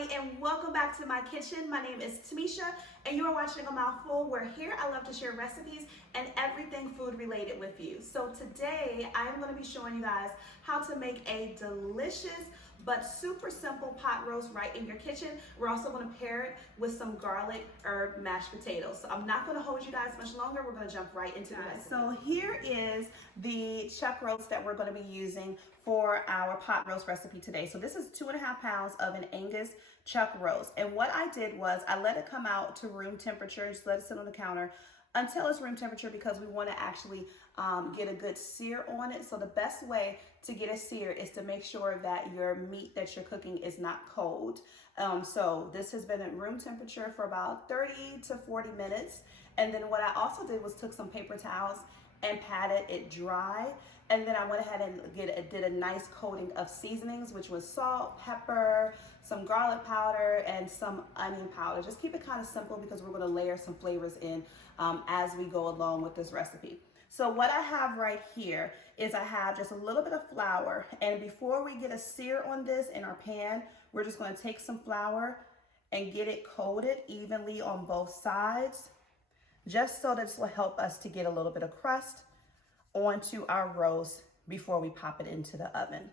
everybody, and welcome back to my kitchen. My name is Tammicia, and you are watching A Mouthful, where here I love to share recipes and everything food related with you. So today I'm going to be showing you guys how to make a delicious but super simple pot roast right in your kitchen. We're also going to pair it with some garlic herb mashed potatoes. So I'm not going to hold you guys much longer. We're going to jump right into the recipe. So here is the chuck roast that we're going to be using for our pot roast recipe today. So this is 2.5 pounds of an Angus Chuck roast. And what I did was I let it come out to room temperature and just let it sit on the counter until it's room temperature, because we want to actually get a good sear on it. So the best way to get a sear is to make sure that your meat that you're cooking is not cold. So this has been at room temperature for about 30 to 40 minutes. And then what I also did was took some paper towels and patted it dry. And then I went ahead and did a nice coating of seasonings, which was salt, pepper, some garlic powder, and some onion powder. Just keep it kind of simple because we're going to layer some flavors in as we go along with this recipe. So what I have right here is I have just a little bit of flour. And before we get a sear on this in our pan, we're just going to take some flour and get it coated evenly on both sides, just so that this will help us to get a little bit of crust onto our roast before we pop it into the oven.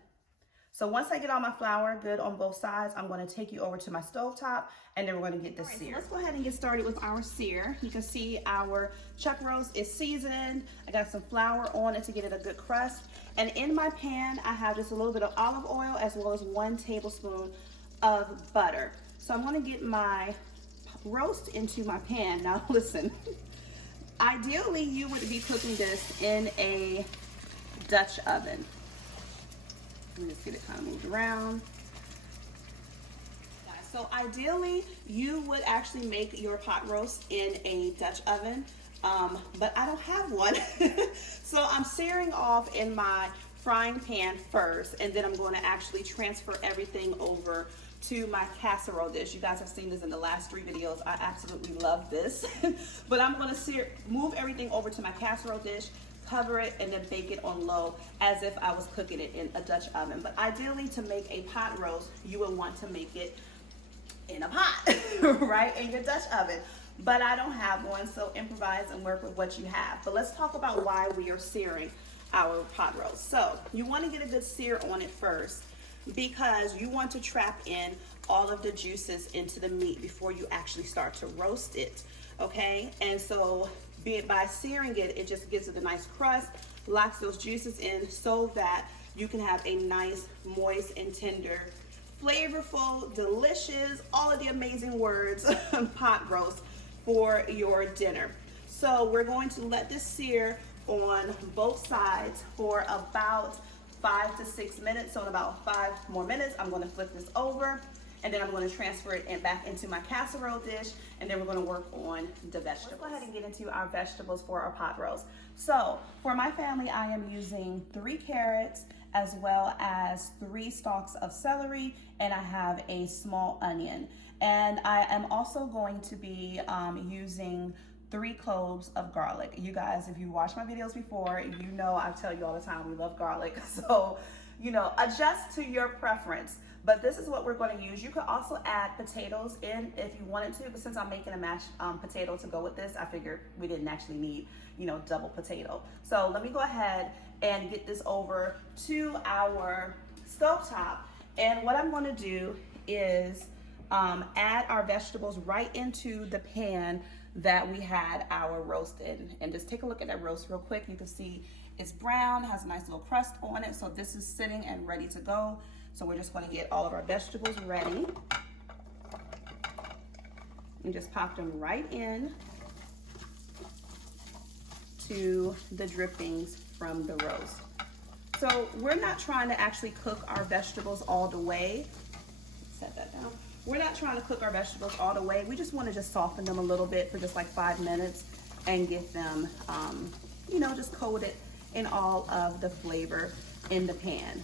So once I get all my flour good on both sides, I'm going to take you over to my stovetop, and then we're going to get this sear. So let's go ahead and get started with our sear. You can see our chuck roast is seasoned. I got some flour on it to get it a good crust. And in my pan, I have just a little bit of olive oil as well as 1 tablespoon of butter. So I'm going to get my roast into my pan. Now listen, ideally you would be cooking this in a Dutch oven. Let me just get it kind of moved around. So ideally you would actually make your pot roast in a Dutch oven, but I don't have one. So I'm searing off in my frying pan first, and then I'm going to actually transfer everything over to my casserole dish. You guys have seen this in the last 3 videos. I absolutely love this. But I'm going to move everything over to my casserole dish, cover it, and then bake it on low as if I was cooking it in a Dutch oven. But ideally, to make a pot roast, you would want to make it in a pot, right, in your Dutch oven. But I don't have one, so improvise and work with what you have. But let's talk about why we are searing our pot roast. So you want to get a good sear on it first, because you want to trap in all of the juices into the meat before you actually start to roast it, okay? And so by searing it, it just gives it a nice crust, locks those juices in so that you can have a nice, moist, and tender, flavorful, delicious, all of the amazing words, pot roast for your dinner. So we're going to let this sear on both sides for about 5 to 6 minutes. So in about 5 more minutes, I'm going to flip this over, and then I'm going to transfer it back into my casserole dish, and then we're going to work on the vegetables. Let's go ahead and get into our vegetables for our pot roast. So for my family, I am using 3 carrots as well as 3 stalks of celery, and I have a small onion. And I am also going to be using 3 cloves of garlic. You guys, if you watched my videos before, you know I tell you all the time we love garlic. So, you know, adjust to your preference. But this is what we're going to use. You could also add potatoes in if you wanted to, but since I'm making a mashed potato to go with this, I figured we didn't actually need, you know, double potato. So let me go ahead and get this over to our stovetop. And what I'm going to do is add our vegetables right into the pan that we had our roast in. And just take a look at that roast real quick. You can see it's brown, has a nice little crust on it. So this is sitting and ready to go. So we're just going to get all of our vegetables ready and just pop them right in to the drippings from the roast. So we're not trying to actually cook our vegetables all the way. Set that down. We're not trying to cook our vegetables all the way. We just want to just soften them a little bit for just like 5 minutes and get them, you know, just coated in all of the flavor in the pan.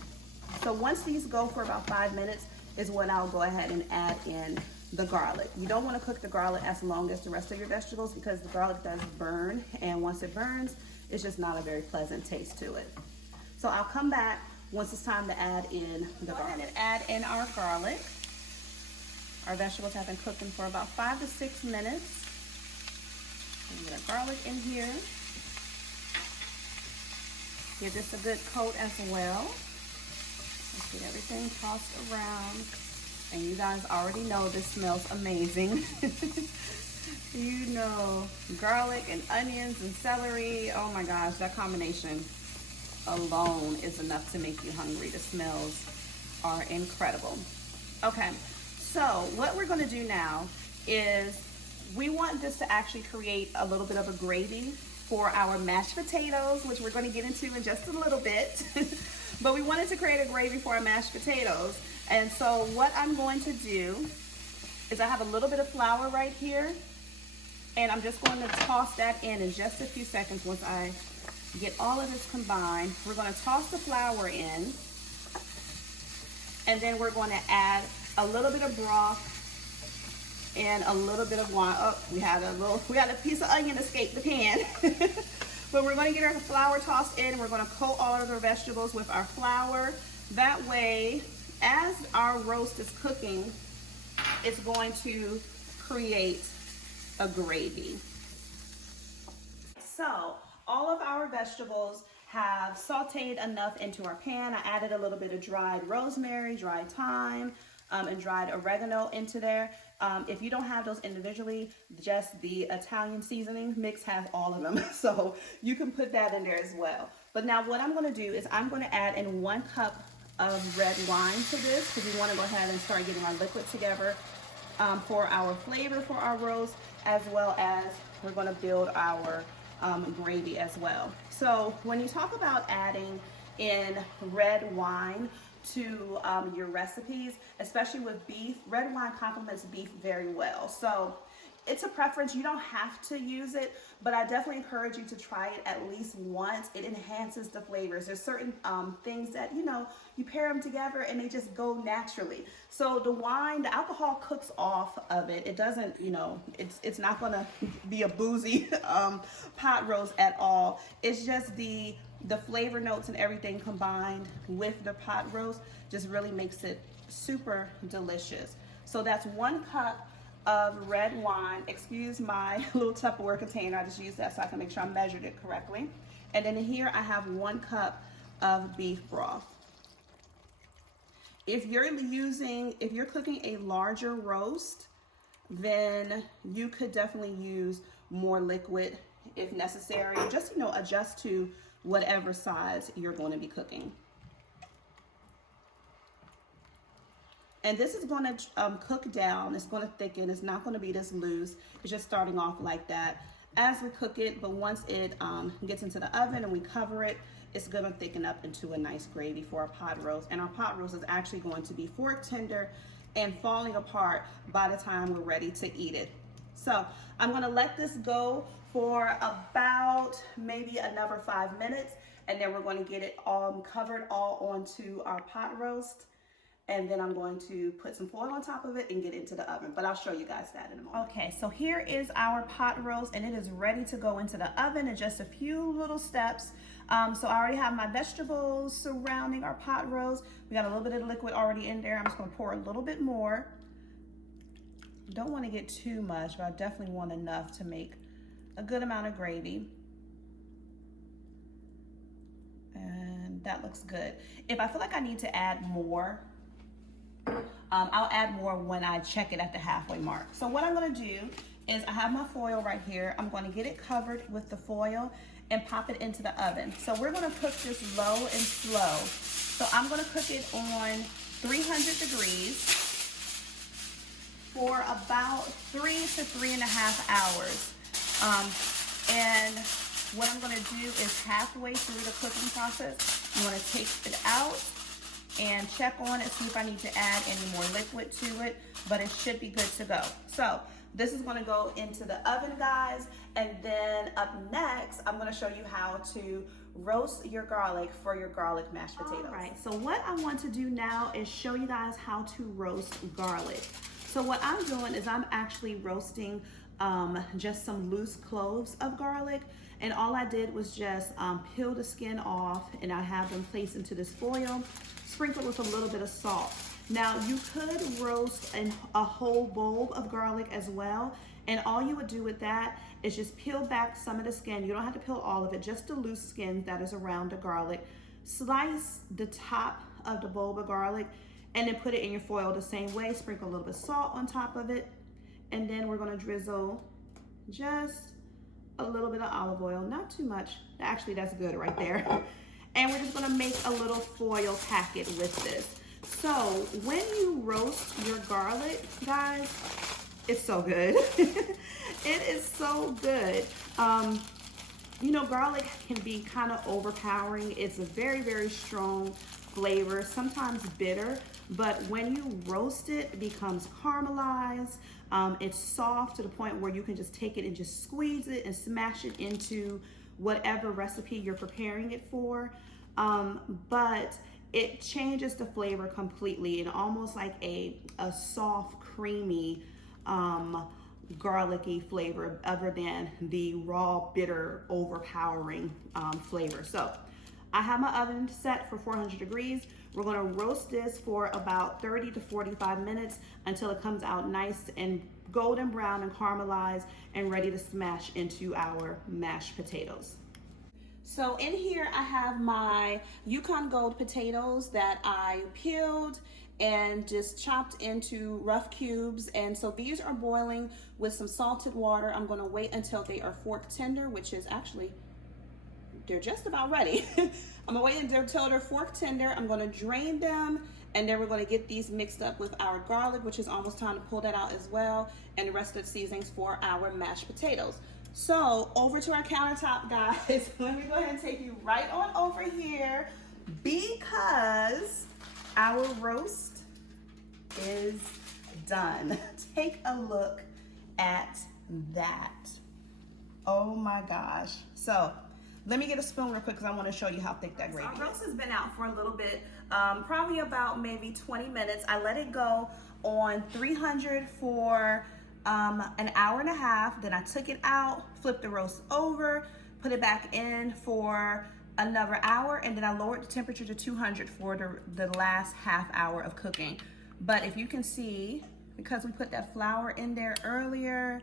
So once these go for about 5 minutes is when I'll go ahead and add in the garlic. You don't want to cook the garlic as long as the rest of your vegetables, because the garlic does burn, and once it burns, it's just not a very pleasant taste to it. So I'll come back once it's time to add in the garlic. Go ahead and add in our garlic. Our vegetables have been cooking for about 5 to 6 minutes. Get our garlic in here. Give this a good coat as well. Let's get everything tossed around. And you guys already know this smells amazing. You know, garlic and onions and celery. Oh my gosh, that combination alone is enough to make you hungry. The smells are incredible. Okay, so what we're gonna do now is we want this to actually create a little bit of a gravy for our mashed potatoes, which we're going to get into in just a little bit. But we wanted to create a gravy for our mashed potatoes. And so what I'm going to do is I have a little bit of flour right here, and I'm just going to toss that in just a few seconds. Once I get all of this combined, we're going to toss the flour in, and then we're going to add a little bit of broth and a little bit of wine. Oh, we had a piece of onion escape the pan. But we're going to get our flour tossed in. We're going to coat all of our vegetables with our flour. That way, as our roast is cooking, it's going to create a gravy. So all of our vegetables have sauteed enough into our pan. I added a little bit of dried rosemary, dried thyme, and dried oregano into there. If you don't have those individually, just the Italian seasoning mix has all of them. So you can put that in there as well. But now what I'm going to do is I'm going to add in 1 cup of red wine to this, because we want to go ahead and start getting our liquid together for our flavor for our roast, as well as we're going to build our gravy as well. So when you talk about adding in red wine to your recipes, especially with beef, red wine complements beef very well. So it's a preference. You don't have to use it, but I definitely encourage you to try it at least once. It enhances the flavors. There's certain things that, you know, you pair them together and they just go naturally. So the wine, the alcohol cooks off of it. It doesn't, you know, it's not gonna be a boozy pot roast at all. It's just the flavor notes and everything combined with the pot roast just really makes it super delicious. So that's 1 cup of red wine. Excuse my little Tupperware container. I just used that so I can make sure I measured it correctly. And then here I have 1 cup of beef broth. If you're cooking a larger roast, then you could definitely use more liquid if necessary. Just, you know, adjust to whatever size you're going to be cooking. And this is going to cook down. It's going to thicken. It's not going to be this loose. It's just starting off like that as we cook it. But once it gets into the oven and we cover it, it's going to thicken up into a nice gravy for our pot roast. And our pot roast is actually going to be fork tender and falling apart by the time we're ready to eat it. So I'm going to let this go for about maybe another 5 minutes, and then we're going to get it all covered all onto our pot roast. And then I'm going to put some foil on top of it and get it into the oven. But I'll show you guys that in a moment. Okay, so here is our pot roast, and it is ready to go into the oven in just a few little steps. So I already have my vegetables surrounding our pot roast. We got a little bit of liquid already in there. I'm just going to pour a little bit more. Don't want to get too much, but I definitely want enough to make a good amount of gravy. And that looks good. If I feel like I need to add more, I'll add more when I check it at the halfway mark. So what I'm going to do is I have my foil right here. I'm going to get it covered with the foil and pop it into the oven. So we're going to cook this low and slow. So I'm going to cook it on 300 degrees for about 3 to 3.5 hours. And what I'm going to do is halfway through the cooking process, I'm going to take it out and check on it, see if I need to add any more liquid to it, but it should be good to go. So this is going to go into the oven, guys, and then up next, I'm going to show you how to roast your garlic for your garlic mashed potatoes. All right, so what I want to do now is show you guys how to roast garlic. So what I'm doing is I'm actually roasting just some loose cloves of garlic, and all I did was just peel the skin off, and I have them placed into this foil, sprinkled with a little bit of salt. Now you could roast a whole bulb of garlic as well. And all you would do with that is just peel back some of the skin. You don't have to peel all of it, just the loose skin that is around the garlic. Slice the top of the bulb of garlic and then put it in your foil the same way. Sprinkle a little bit of salt on top of it. And then we're gonna drizzle just a little bit of olive oil, not too much. Actually, that's good right there. And we're just gonna make a little foil packet with this. So when you roast your garlic, guys, it's so good. It is so good. You know, garlic can be kind of overpowering. It's a very, very strong flavor, sometimes bitter, but when you roast it, it becomes caramelized. It's soft to the point where you can just take it and just squeeze it and smash it into whatever recipe you're preparing it for. But it changes the flavor completely and almost like a soft, creamy, garlicky flavor other than the raw, bitter, overpowering flavor. So I have my oven set for 400 degrees. We're gonna roast this for about 30 to 45 minutes until it comes out nice and golden brown and caramelized and ready to smash into our mashed potatoes. So in here I have my Yukon Gold potatoes that I peeled and just chopped into rough cubes. And so these are boiling with some salted water. I'm gonna wait until they are fork tender, which is actually, they're just about ready. I'm gonna wait until they're fork tender. I'm gonna drain them, and then we're gonna get these mixed up with our garlic, which is almost time to pull that out as well, and the rest of the seasonings for our mashed potatoes. So over to our countertop, guys. Let me go ahead and take you right on over here because our roast is done. Take a look at that. Oh my gosh. So let me get a spoon real quick because I want to show you how thick that gravy is. Our roast has been out for a little bit, probably about maybe 20 minutes. I let it go on 300 for an hour and a half. Then I took it out, flipped the roast over, put it back in for another hour, and then I lowered the temperature to 200 for the last half hour of cooking. But if you can see, because we put that flour in there earlier,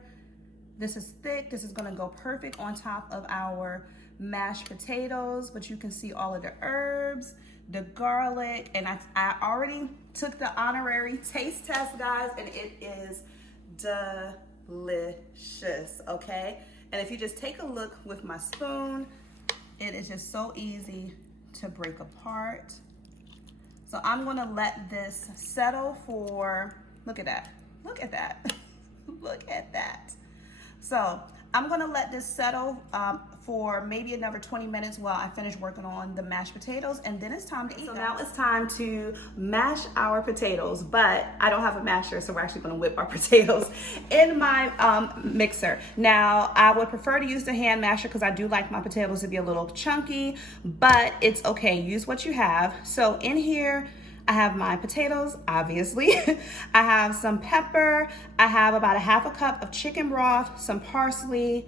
this is thick. This is gonna go perfect on top of our mashed potatoes, but you can see all of the herbs, the garlic, and I already took the honorary taste test, guys, and it is delicious, okay? And if you just take a look with my spoon, it is just so easy to break apart. So I'm gonna let this settle for, look at that, look at that, look at that. So I'm gonna let this settle for maybe another 20 minutes while I finish working on the mashed potatoes, and then it's time to eat. So now it's time to mash our potatoes, but I don't have a masher, so we're actually gonna whip our potatoes in my mixer. Now, I would prefer to use the hand masher because I do like my potatoes to be a little chunky, but it's okay, use what you have. So in here, I have my potatoes, obviously. I have some pepper. I have about a half a cup of chicken broth, some parsley,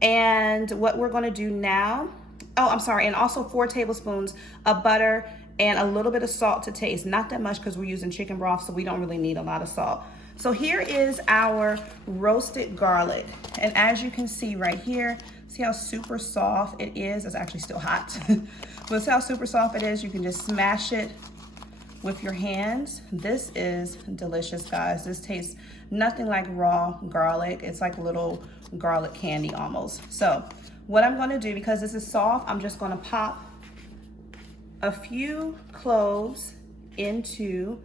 and what we're gonna do now, oh, I'm sorry, and also 4 tablespoons of butter and a little bit of salt to taste. Not that much because we're using chicken broth, so we don't really need a lot of salt. So here is our roasted garlic. And as you can see right here, see how super soft it is? It's actually still hot. But see how super soft it is? You can just smash it with your hands. This is delicious, guys. This tastes nothing like raw garlic. It's like little garlic candy almost. So what I'm gonna do, because this is soft, I'm just gonna pop a few cloves into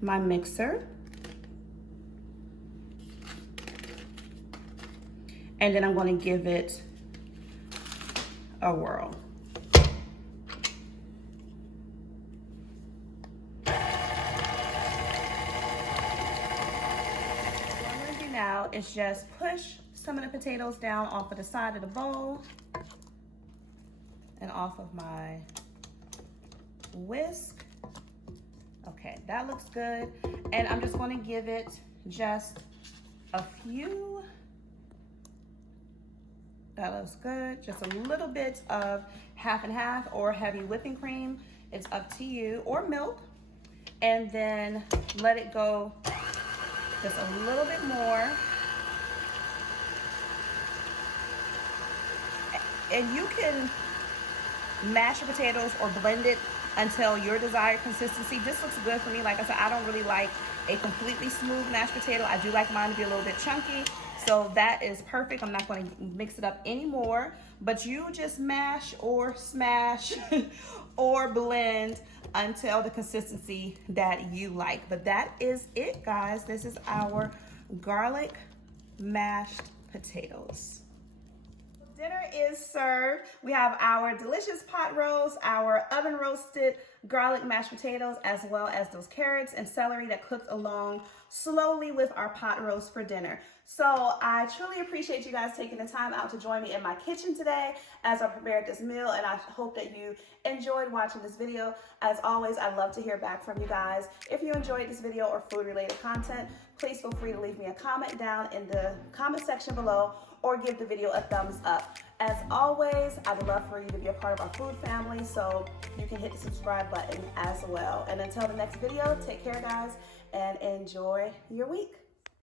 my mixer. And then I'm gonna give it a whirl. Now is just push some of the potatoes down off of the side of the bowl and off of my whisk. Okay, that looks good. And I'm just going to give it just a few. That looks good. Just a little bit of half and half or heavy whipping cream. It's up to you, or milk. and then let it go just a little bit more. And you can mash your potatoes or blend it until your desired consistency. This looks good for me. Like I said, I don't really like a completely smooth mashed potato. I do like mine to be a little bit chunky. So that is perfect. I'm not going to mix it up anymore. But you just mash or smash or blend until the consistency that you like. But that is it, guys. This is our garlic mashed potatoes. Dinner is served. We have our delicious pot roast, our oven roasted garlic mashed potatoes, as well as those carrots and celery that cooked along slowly with our pot roast for dinner. So I truly appreciate you guys taking the time out to join me in my kitchen today as I prepared this meal, and I hope that you enjoyed watching this video. As always, I'd love to hear back from you guys. If you enjoyed this video or food related content, please feel free to leave me a comment down in the comment section below or give the video a thumbs up. As always, I would love for you to be a part of our food family, so you can hit the subscribe button as well. And until the next video, take care, guys, and enjoy your week.